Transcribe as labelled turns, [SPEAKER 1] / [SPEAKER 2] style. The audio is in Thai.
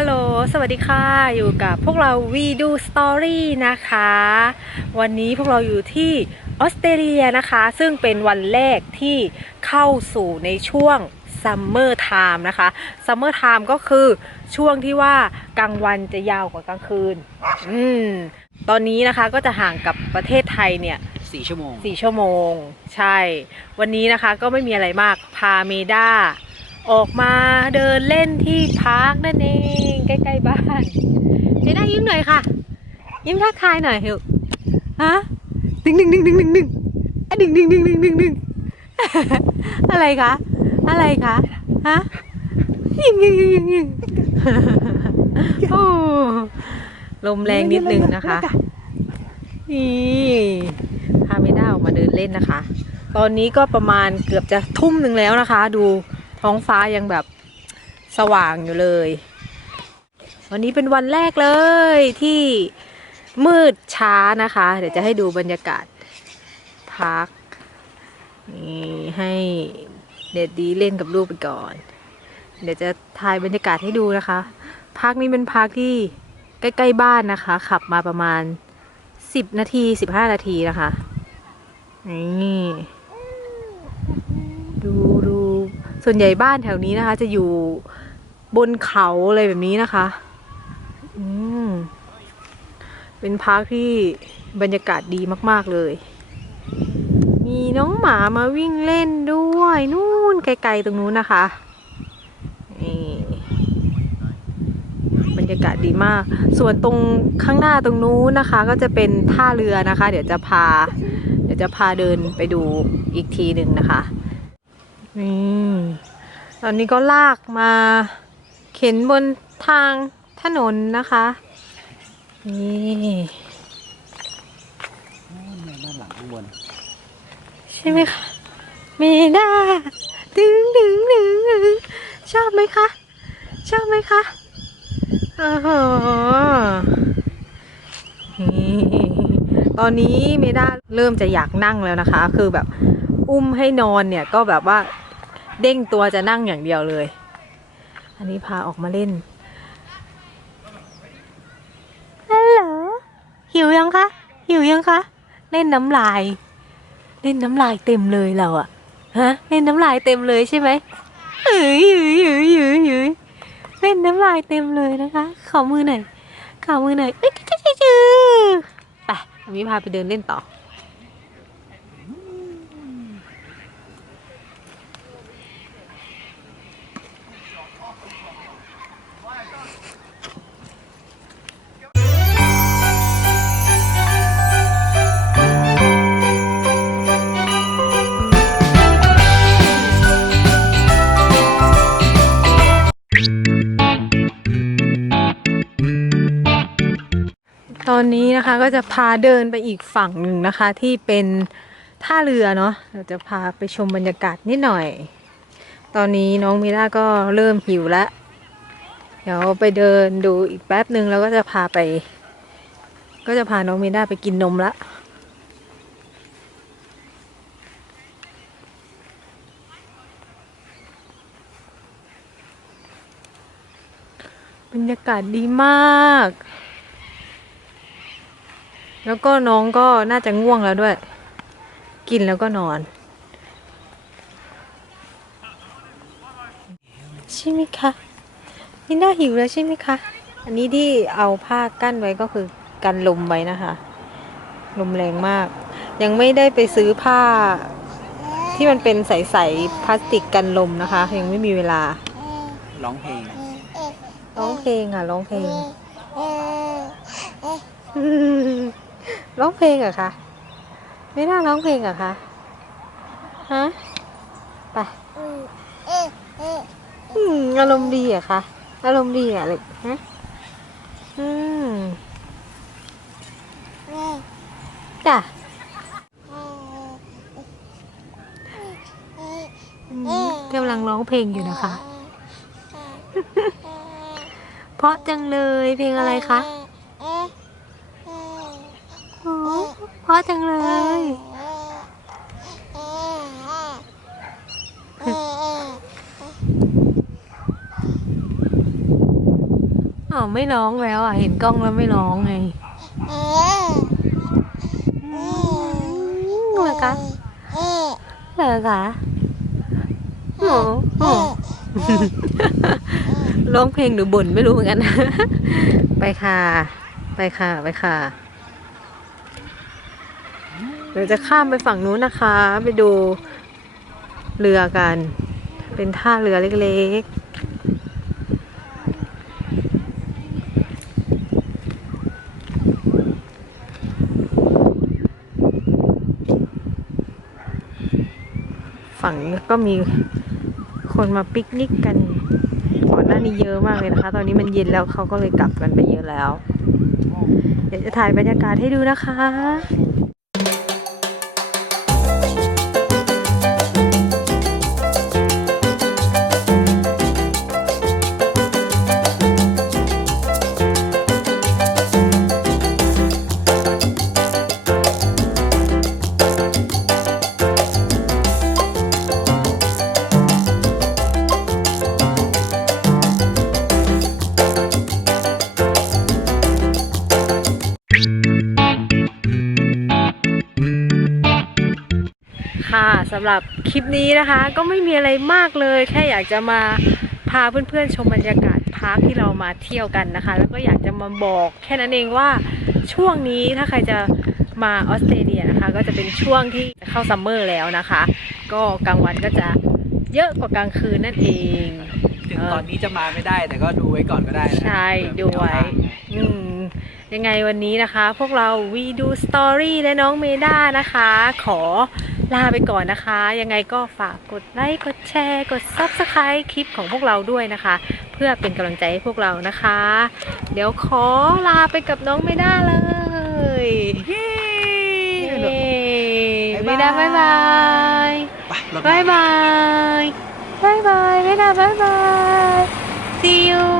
[SPEAKER 1] สดีค่ะ อยู่กับพวกเราวีดูสตอรี่นะคะ วันนี้พวกเราอยู่ที่ออสเตรเลียนะคะ ซึ่งเป็นวันแรกที่เข้าสู่ในช่วงซัมเมอร์ไทม์นะคะซัมเมอร์ไทม์ก็คือช่วงที่ว่ากลางวันจะยาวกว่ากลางคืน อืม ตอนนี้นะคะก็จะห่างกับประเทศไทยเนี่ย
[SPEAKER 2] สี่ชั่วโมง
[SPEAKER 1] สี่ชั่วโมง ใช่ วันนี้นะคะก็ไม่มีอะไรมาก พาเมด้า ออกมาเดินเล่นที่พาร์คนั่นเองใกล้ๆบ้านเมด้ายิ้มหน่อยค่ะ ยิ้มทักทายหน่อยเถอะฮะดึงดึงดึงดึงดึงดึงอะดึงดึงดึงดึงดึงดึงอะไรคะอะไรคะฮะยิงยิงยิงยิงยิงโอ้ลมแรงนิดนึงนะคะนี่พาเมด้าออกมาเดินเล่นนะคะ ตอนนี้ก็ประมาณเกือบจะทุ่มหนึ่งแล้วนะคะ ดู ท้องฟ้ายังแบบสว่างอยู่เลย วันนี้เป็นวันแรกเลยที่มืดช้านะคะ เดี๋ยวจะให้ดูบรรยากาศพักนี่ให้เด็ดดีเล่นกับลูกไปก่อน เดี๋ยวจะถ่ายบรรยากาศให้ดูนะคะพักนี้เป็นพักที่ใกล้ๆบ้านนะคะ ขับมาประมาณสิบนาทีสิบห้านาทีนะคะนี่ดูดู ส่วนใหญ่บ้านแถวนี้นะคะ จะอยู่บนเขาอะไรแบบนี้นะคะ อืม เป็นพาร์คที่บรรยากาศดีมาก ๆ เลย มีน้องหมามาวิ่งเล่นด้วยนู่นไกลๆตรงนู้นนะคะนี่บรรยากาศดีมาก ส่วนตรงข้างหน้าตรงนู้นนะคะ ก็จะเป็นท่าเรือนะคะ เดี๋ยวจะพา เดี๋ยวจะพาเดินไปดูอีกทีหนึ่งนะคะ นี่ตอนนี้ก็ลากมาเข็นบนทางถนนนะคะ นี่
[SPEAKER 2] บ้านหลังข้างบน
[SPEAKER 1] ใช่ไหมคะเมด้าดึงดึงดึงดึงชอบไหมคะ ชอบไหมคะโอ้โหตอนนี้เมด้าเริ่มจะอยากนั่งแล้วนะคะ คือแบบอุ้มให้นอนเนี่ยก็แบบว่า เด้งตัวจะนั่งอย่างเดียวเลย อันนี้พาออกมาเล่นฮัลโหลหิวยังคะ หิวยังคะ เล่นน้ำลาย เล่นน้ำลายเต็มเลยเราอะฮะ เล่นน้ำลายเต็มเลยใช่ไหมเอ้ยเอ้ยเอ้ยเอ้ยเอ้ยเล่นน้ำลายเต็มเลยนะคะ ขอมือหน่อย ขอมือหน่อยเอ้ยจิ๊ดจิ๊ดจิ๊ดไปมิพาไปเดินเล่นต่อ ตอนนี้นะคะก็จะพาเดินไปอีกฝั่งหนึ่งนะคะ ที่เป็นท่าเรือเนาะเราจะพาไปชมบรรยากาศนิดหน่อย ตอนนี้น้องมิล่าก็เริ่มหิวแล้ว เดี๋ยวไปเดินดูอีกแป๊บหนึ่งแล้วก็จะพาไป ก็จะพาน้องมิล่าไปกินนมละบรรยากาศดีมาก แล้วก็น้องก็น่าจะง่วงแล้วด้วย กินแล้วก็นอน ใช่ไหมคะมินด้าหิวแล้วใช่ไหมคะ อันนี้ที่เอาผ้ากั้นไว้ก็คือกันลมไว้นะคะ ลมแรงมาก ยังไม่ได้ไปซื้อผ้า ที่มันเป็นใสๆพลาสติกกันลมนะคะ ยังไม่มีเวลา
[SPEAKER 2] ร้องเพลง
[SPEAKER 1] ร้องเพลงค่ะ ร้องเพลง ร้องเพลงเหรอคะไม่น่าร้องเพลงเหรอคะฮะไปอืมอารมณ์ดีอะคะอารมณ์ดีอะเลยฮะอืมจ้ะกำลังร้องเพลงอยู่นะคะ เพราะจังเลยเพลงอะไรคะโอ้ เพราะจังเลย อ๋อไม่ร้องแล้วอะ เห็นกล้องแล้วไม่ร้องไงเหรอคะเหรอคะโอ้โหร้องเพลงหรือบ่นไม่รู้เหมือนกัน ไปค่ะ ไปค่ะ ไปค่ะ เดี๋ยวจะข้ามไปฝั่งนู้นนะคะ ไปดูเรือกัน เป็นท่าเรือเล็กๆฝั่งก็มีคนมาปิกนิกกันก่อนหน้านี้เยอะมากเลยนะคะ ตอนนี้มันเย็นแล้วเขาก็เลยกลับกันไปเยอะแล้ว เดี๋ยวจะถ่ายบรรยากาศให้ดูนะคะ ค่ะสำหรับคลิปนี้นะคะ ก็ไม่มีอะไรมากเลย แค่อยากจะมาพาเพื่อนๆชมบรรยากาศพาร์คที่เรามาเที่ยวกันนะคะ แล้วก็อยากจะมาบอกแค่นั้นเองว่าช่วงนี้ถ้าใครจะมาออสเตรเลียนะคะ ก็จะเป็นช่วงที่จะเข้าซัมเมอร์แล้วนะคะ ก็กลางวันก็จะเยอะกว่ากลางคืนนั่นเอง
[SPEAKER 2] ถึงตอนนี้จะมาไม่ได้แต่ก็ดูไว้ก่อนก็ได้นะ
[SPEAKER 1] ใช่ดูไว้ อืม ยังไงวันนี้นะคะ พวกเราวีดูสตอรี่และน้องเมด้านะคะ ขอลาไปก่อนนะคะ ยังไงก็ฝากกดไลค์กดแชร์ กด Subscribe คลิปของพวกเราด้วยนะคะ เพื่อเป็นกำลังใจให้พวกเรานะคะ เดี๋ยวขอลาไปกับน้องเมด้าเลย
[SPEAKER 2] เย้
[SPEAKER 1] เย้เม
[SPEAKER 2] บ๊ายบาย
[SPEAKER 1] ด้าบายบาย
[SPEAKER 2] ไปรถ
[SPEAKER 1] บายบายบายบายเมด้าบายบาย see you